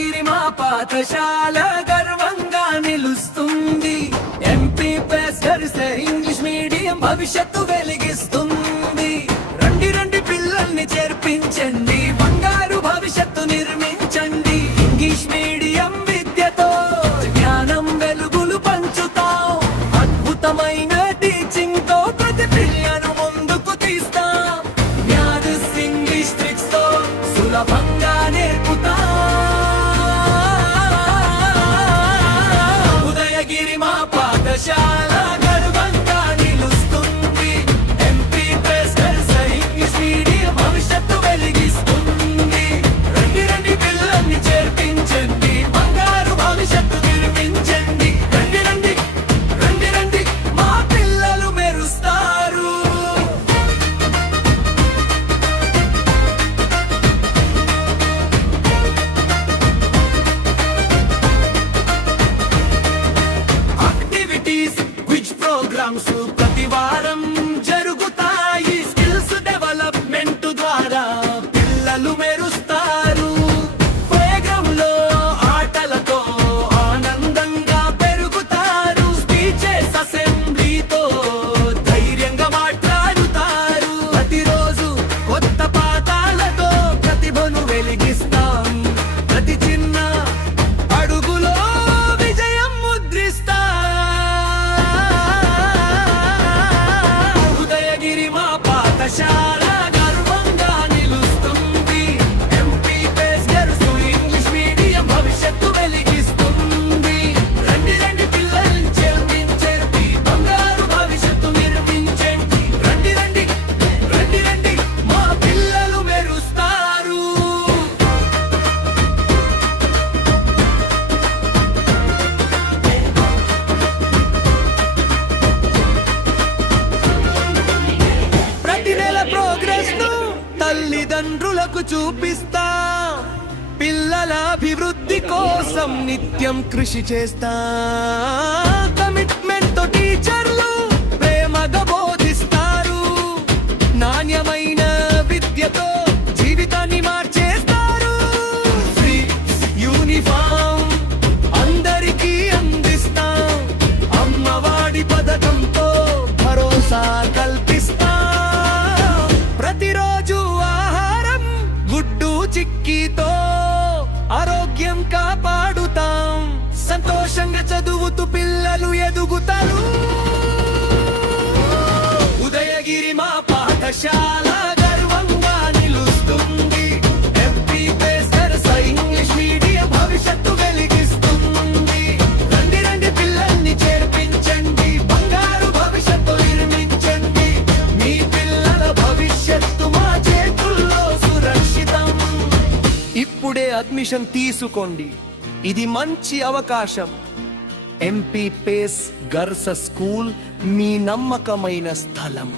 ఉదయగిరి మా పాఠశాల గర్వంగా నిలుస్తుంది. ఎంపీ పేస్ గరిస్తే ఇంగ్లీష్ మీడియం భవిష్యత్తు వెలిగిస్తుంది. రండి రండి పిల్లల్ని చేర్పించండి, బంగారు భవిష్యత్తు నిర్మించండి. ఇంగ్లీష్ మీడియం విద్యతో జ్ఞానం వెలుగులు పంచుతాం. అద్భుతమైన టీచింగ్ తో ప్రతి పిల్లను ముందుకు తీస్తాం. మ్యాథ్స్ ఇంగ్లీష్ ట్రిక్స్ తో సులభంగా నేర్పుతాం. ఉదయగిరి మా పాఠశాల గర్వంగా నిలుస్తుంది. ఎంపీ పేస్ గరిస్తే ఇంగ్లీష్ మీడియం భవిష్యత్తు వెలిగిస్తుంది. రండి రండి పిల్లల్ని చేర్పించండి, బంగారు భవిష్యత్తు నిర్మించండి. రండి రండి రండి రండి మా పిల్లలు మెరుస్తారు. యాక్టివిటీస్ క్విజ్ ప్రోగ్రామ్స్ ప్రతి వారం జరుగుతాయి. స్కిల్స్ డెవలప్మెంట్ ద్వారా పిల్లలు మెరుస్తారు. ప్రోగ్రామ్ లో ఆటలతో ఆనందంగా పెరుగుతారు. స్పీచెస్ అసెంబ్లీతో ధైర్యంగా మాట్లాడుతారు. ప్రతిరోజు కొత్త పాఠాలతో ప్రతిభను వెలిగిస్తాం. ప్రతి చిన్న అడుగులో విజయం ముద్రిస్తాం. ఉదయగిరి మా పాఠశాల గర్వంగా నిలుస్తుంది. ఎంపీ పేస్ గరిస్తూ ఇంగ్లీష్ మీడియం భవిష్యత్తు వెలిగిస్తుంది. రండి రండి పిల్లల్ని చేర్పించండి, బంగారు భవిష్యత్తు నిర్మించండి. రండి రండి రండి రండి మా పిల్లలు మెరుస్తారు. ప్రతి నెల ప్రోగ్రెస్ ను తల్లిదండ్రులకు చూపిస్తా. పిల్లల అభివృద్ధి కోసం నిత్యం కృషి చేస్తా. కమిట్మెంట్ తో టీచర్లు ప్రేమగా బోధిస్తారు. నాణ్యమైన విద్యతో జీవితాన్ని మార్చేస్తారు. ఫ్రీ యూనిఫామ్ అందరికీ అందిస్తాం. అమ్మవాడి పథకంతో భరోసా కల్పిస్తాం. ప్రతిరోజు ఆహారం గుడ్డు చిక్కీతో ఆరోగ్యం కాపాడుతాం. సంతోషంగా చదువుతూ పిల్లలు ఎదుగుతారు. ఉదయగిరి మా పాఠశాల గర్వంగా నిలుస్తుంది. ఎంపీ పేస్ గరిస్తే ఇంగ్లీష్ మీడియం భవిష్యత్తు వెలిగిస్తుంది. రండి రండి పిల్లల్ని చేర్పించండి, బంగారు భవిష్యత్తు నిర్మించండి. మీ పిల్లల భవిష్యత్తు మా చేతుల్లో సురక్షితం. ఇప్పుడే అడ్మిషన్ తీసుకోండి, ఇది మంచి అవకాశం. ఎంపీ పేస్ గర్ల్స్ స్కూల్ మీ నమ్మకమైన స్థలం.